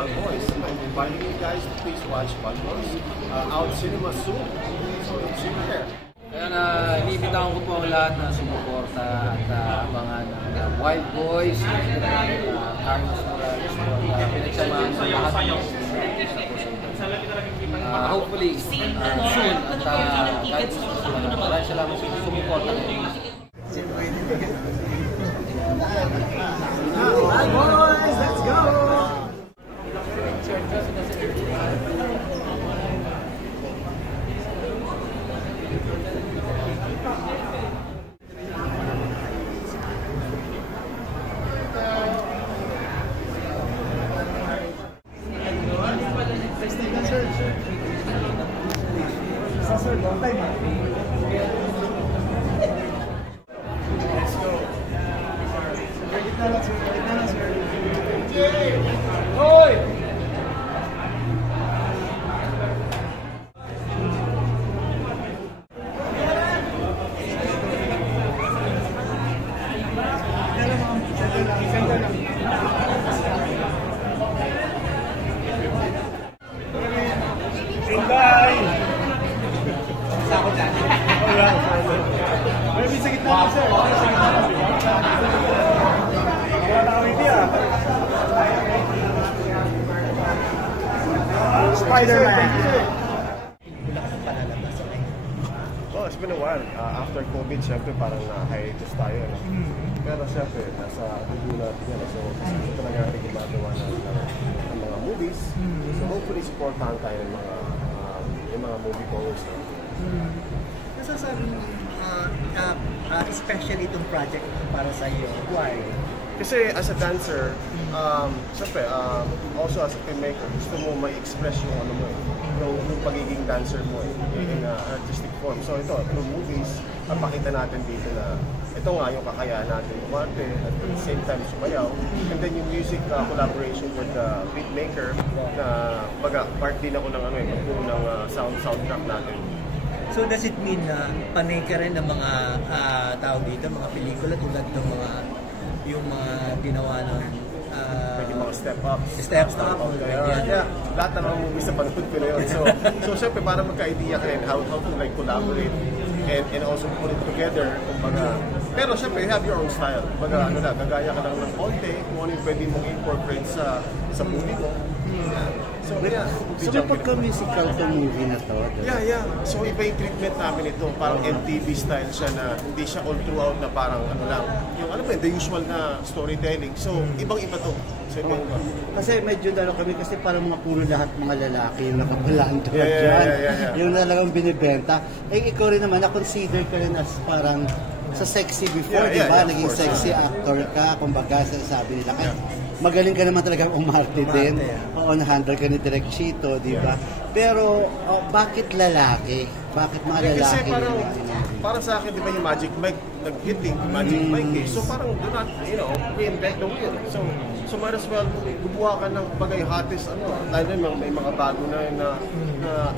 Bug Boys. I'm inviting you guys to please watch Bug Boys out cinema soon. So see you there. Kaya iniimbitahan ko po ang lahat na sumuporta at abangan ng Wild Boys, Carlos Morales, pinagsamahan sa lahat ng hopefully soon at kahit maraming salamat sa sumuporta. Wild Boys, let's go! Sir, long time. Let's go. Balik na lang, sir. Hoy! Bye! Ako dyan. May sa gitna lang, sir. Wala na kami diya. Spider-Man. Oh, it's been a while. After COVID, syempre parang na-hiatus tayo. No? Pero syempre, nasa dugo natin yan. So, gusto talaga rin gumagawa ng mga movies. So, hopefully, supportahan tayo ng mga movie goers. Nasasabi mo, especially itong project para sa iyo, why? Kasi as a dancer, syempre, also as a filmmaker, gusto mo ma-express yung ano mo yung pagiging dancer mo in artistic form. So ito, through movies, papakita natin dito na ito nga yung kakayahan natin umarte at the same time sumayaw. And then yung music collaboration with the beatmaker na part din ako ng ng soundtrack natin. So does it mean na panay ka rin ng mga tao dito, mga pelikula tulad ng yung mga ginawa ng mga step up. Yeah. Lahat ng mga movies sa panahon ko na yun. So syempre para magka-idea ka rin how to like collaborate and also put it together. Kumbaga, pero syempre you have your own style. Kumbaga gagaya ka lang ng konti kung ano yung pwede mong incorporate sa movie mo. So sumupot ko musical to movie na to. Yeah. So iba yung treatment namin ito. Parang MTV style siya na hindi siya all throughout na parang lang. Yung the usual na storytelling. So ibang-iba to. So, kasi medyo kami kasi parang mga puro lahat mga lalaki yung nakabalando dyan. Yung talagang binibenta. Ikaw rin naman, na-consider ka rin as parang sa sexy before, di ba? Naging sexy actor ka, kumbaga sabi nila. Magaling ka naman talaga umarte din. On-handle ka ni Direk Chito, di ba? Pero bakit lalaki? Bakit mga lalaki? Kasi para sa akin, di ba yung Magic Mike, nag-hitting Magic Mike eh. So parang do not, reinvent the wheel. So might as well, gubuha ka ng bagay hottest, lalo may mga bago na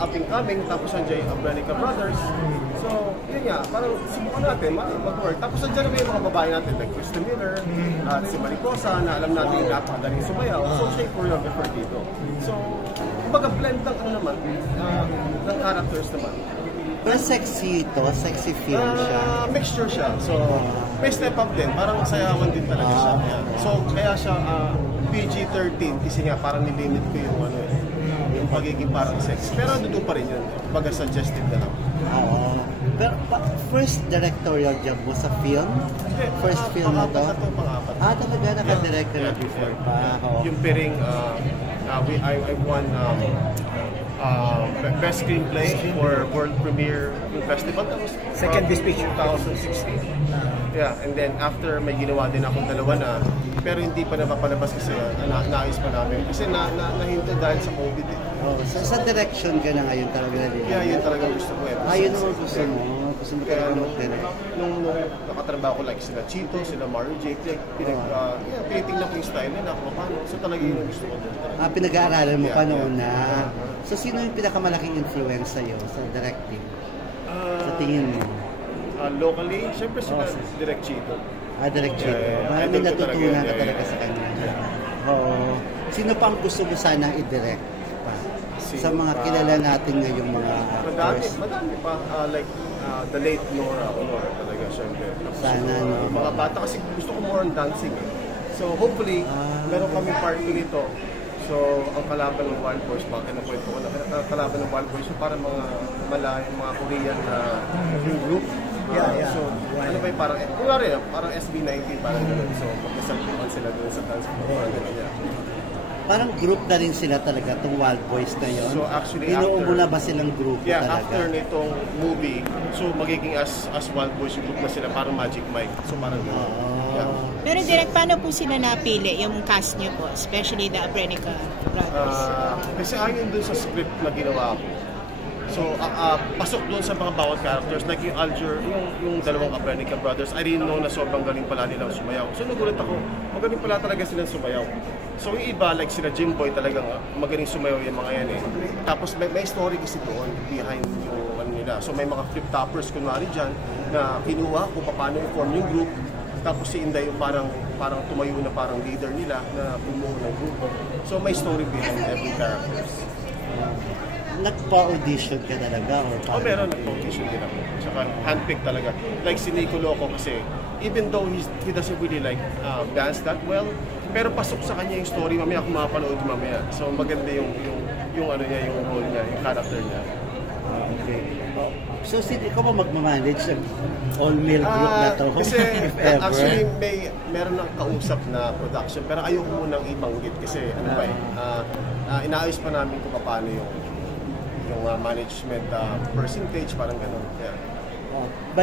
up and coming, tapos nandiyan yung Abranica Brothers. So, yun nga, parang subukan natin, mag-work. Tapos nandiyan naman yung mga babae natin, like Krista Miller, at si Mariposa, na alam natin yung napakadaling sumayaw. So, siya yung choreographer dito. So, kumbaga blend lang naman ng characters naman. Pero sexy ito, sexy film siya. Mixture siya. So, may step up din. Parang sayawan din talaga siya. So, kaya siya PG-13 kasi nga parang nilimit ko yung yung pagiging parang sex. Pero doon pa rin yun. Baga suggested na lang. Pero first directorial job mo sa film? First film mo to? Pang-apat. Talaga naka-direct ka na before pa. Yung Piring, I won Best Screenplay for World Premiere Festival. That was Second Best Picture 2016. Yeah, and then after may ginawa din akong dalawa na, pero hindi pa napapalabas kasi naayos pa namin. Kasi nahinto dahil sa COVID eh. Sa direction ka na ngayon talaga nila? Yeah, yun talaga gusto ko eh. Yun naman gusto mo? Gusto mo kaya talaga nung nakatrabaho ko like sila Chito, sila Mario Jake, tinitingnan ko yung style nila kung paano. So talaga yun ang gusto ko. Pinag-aaralan mo pa noon na. So sino yung pinakamalaking influence sa'yo sa directing? Sa tingin mo? Locally, syempre sila Direk Chito. Direk Chito. May natutunan ka talaga sa kanya. Oo. Sino pa ang gusto mo sanang i-direct pa? Sa mga kilala natin ngayong mga actors. Madami pa. The late Nora talaga, syempre. Sana, no? Mga bata kasi gusto ko more on dancing. So hopefully, meron kami part 2 nito. So, ang kalaban ng Wild Boys, mga kinukwento ko na kalaban ng Wild Boys, so parang mga Malayan, mga Korean na group. So, ano ba yung parang, parang SB19, parang gano'n. So, magkasalpuan sila doon sa dance floor, parang gano'n yan. Parang group na rin sila talaga, itong Wild Boys na yun. So, actually, Binuo na ba silang grupo talaga? After nitong movie, so magiging as Wild Boys yung group na sila, parang Magic Mike. So, parang gano'n. Pero direct, paano po sila napili, yung cast nyo po, especially the Abrenica brothers? Kasi ayon dun sa script na ginawa ko. So, pasok doon sa mga bawat characters, like yung Alger, yung dalawang Abrenica brothers, I didn't know na sobrang galing pala nilang sumayaw. So, nagulat ako, magaling pala talaga silang sumayaw. So, yung iba, like sila Jimboy, talagang magaling sumayaw yung mga yan eh. Tapos, may story kasi doon behind yung ano nila. So, may mga flip-toppers, kunwari dyan, na kinuha kung paano i-form yung group. Tapos si Inday yung parang tumayo na parang leader nila na bumuo ng grupo. So, may story behind every character. Nagpa-audition ka talaga? Meron, nagpa-audition din ako. Tsaka handpick talaga. Like si Nico Loco kasi, even though he doesn't really like dance that well, pero pasok sa kanya yung story, mamaya kung mapanood mamaya. So maganda yung ano niya, yung role niya, yung character niya. Okay. So, ikaw ba magmamanage ng all-male group na to? Kasi actually meron ng kausap na production, pero ayoko munang ibanggit kasi ano ba inaayos pa namin kung paano yung management percentage, parang gano'n. Yeah.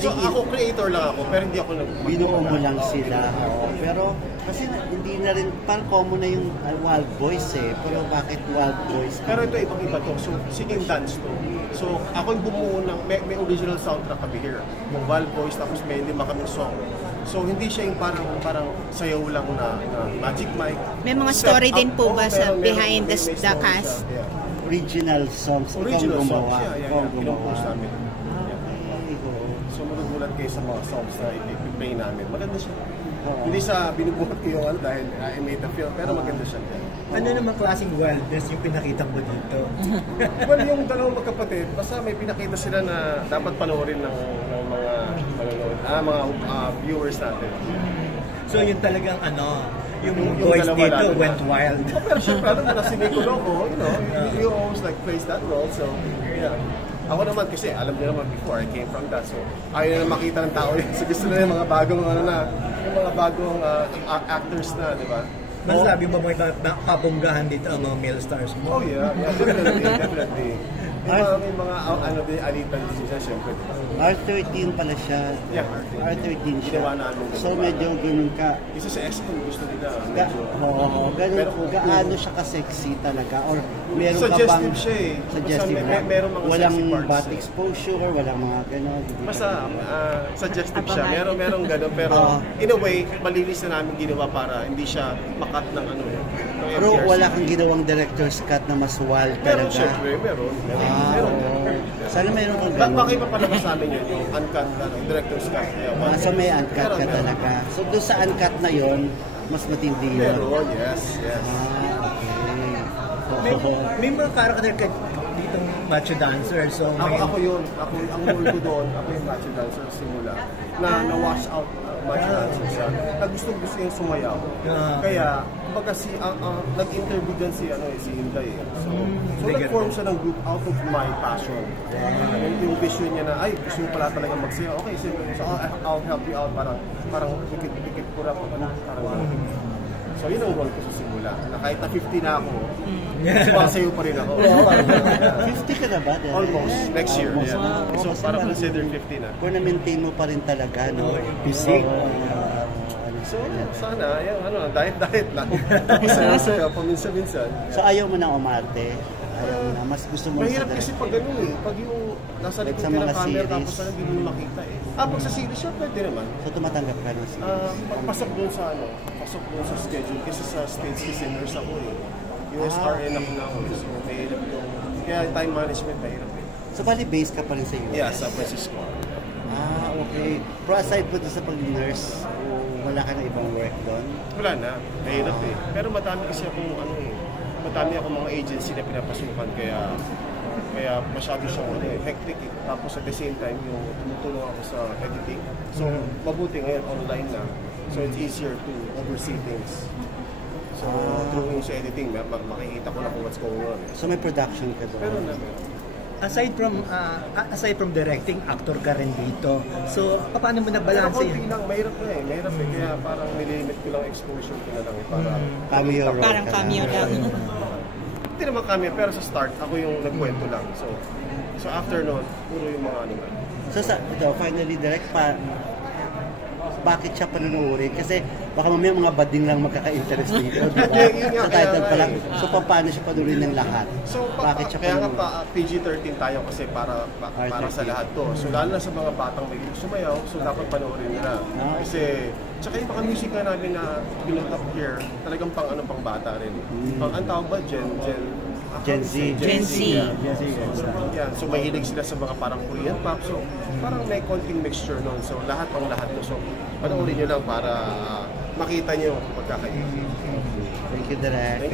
So ako, creator lang ako, pero hindi ako binuo mo lang sila. Pero kasi hindi na rin, parang common na yung Wild Boys eh. Pero bakit Wild Boys? Pero ito ibang-iba to. So, singing dance to. So, ako yung bumuo ng, may original soundtrack kami here. Yung Wild Boys, tapos may 5 kaming song. So, hindi siya yung parang sayaw lang na Magic Mike. May mga story din po ba sa behind the cast? Original songs. Original songs, yeah. Gumawa. Namin. So, magugulat kayo sa mga songs na i-play namin. Maganda siya. Hindi sa binubuhat ko yung dahil I made the film, pero maganda siya. Ano naman klaseng wildness yung pinakita mo dito? Well, yung dalawang magkapatid, basta may pinakita sila na dapat panoorin ng mga viewers natin. So yun talagang yung boys dito went wild. Pero syempre, si Nico Loco, he always like plays that role, so yeah. Ako naman kasi, alam niyo naman before, I came from that, so ayaw na makita ng tao yun. So gusto na yung mga bagong yung mga bagong actors na, di ba? Masasabi mo may kapunggahan dito ang mga male stars mo? Oh yeah, definitely. May mga alitan din siya, syempre. R13 pala siya. Yeah, R13 siya. Ginawa namin. So medyo ganun ka. Isa sa SM, gusto nila. Gaano siya ka-sexy talaga? Or meron ka bang... Suggestive siya eh. Suggestive ba? Meron mga walang sexy parts. butt exposure, walang mga gano'n. Basta suggestive siya. Merong gano'n. Pero in a way, malinis na namin ginawa para hindi siya makat ng Pero wala kang ginawang director's cut na mas wild talaga? Meron, syempre. Meron. Sana meron kang gano'n. Bakit pa palabas namin yun? Yung uncut, director's cut. So may uncut ka talaga. So doon sa uncut na yon mas matindi yun? Meron, yes. Okay. May mga character ka ditong macho dancer. So ako yun. Ang role ko doon, ako yung macho dancer simula. Na-wash out macho dancer siya. Gusto yung sumayaw. Kaya, kumbaga nag-interview dyan si Inday. So nag-form siya ng group out of my passion. Yung vision niya na, gusto mo pala talaga magsayaw. Okay, so I'll help you out. Parang pikit pura pa. So yun ang role ko sa simula. Na kahit na 50 na ako, sumasayo pa rin ako. 50 ka na ba? Almost. Next year. Yeah. So parang consider 50 na. Kung na-maintain mo pa rin talaga, no? Physique. So, sana, diet lang. Sayo-sayo, paminsan-minsan. So, ayaw mo na umarte? Ayaw mo na? Mas gusto mo mahirap kasi pag gano'n eh. Pag yung nasa likod ka ng camera, tapos sana hindi mo makita eh. Pag sa series, sure, pwede naman. So, tumatanggap ka ng series? Pasok doon sa schedule. Kasi sa stage kasi nurse ako eh. USRN ako na ako. So, mahirap yung, kaya time management mahirap eh. So, bali base ka pa rin sa US? Yeah, sa Francisco. Okay. Pero aside po sa pag-nurse, wala ka na ibang work doon? Wala na. Mahirap eh. Pero madami kasi akong madami ako mga agency na pinapasukan, kaya masyado siyang hectic eh. Tapos at the same time, yung tumutulong ako sa editing. So, mabuti ngayon online na. So, it's easier to oversee things. So, through sa editing, makikita ko na kung what's going on. So may production ka doon? Pero na. Aside from directing, actor ka rin dito. So, paano mo na-balance Konti yan? lang, mahirap eh. Kaya parang nilimit ko lang exposure ko na lang para... Cameo role Parang ka cameo lang. Hindi naman cameo, pero sa start, ako yung nagkwento lang. So after nun, puro yung mga animal. So ito, finally direct bakit siya panunuorin? Kasi baka mamaya mga bading lang magkaka-interest dito, di ba? Yun nga, Sa title pa lang. kaya- So paano siya panuorin ng lahat? So, Bakit siya kaya nga panunuorin? PG-13 tayo kasi para sa lahat to. So, lalo na sa mga batang may sumayaw, so dapat panoorin nila. Kasi, tsaka yung mga music na namin na pinunt up here, talagang pang bata rin. Ang tawag ba? Gen Z. Gen Z. Yeah. Yan. So, mahilig sila sa mga parang Korean pop. So, parang may konting mixture nun. So, lahat to. So, panoorin nyo lang para makita nyo yung pagkakaiba. Thank you, Direk.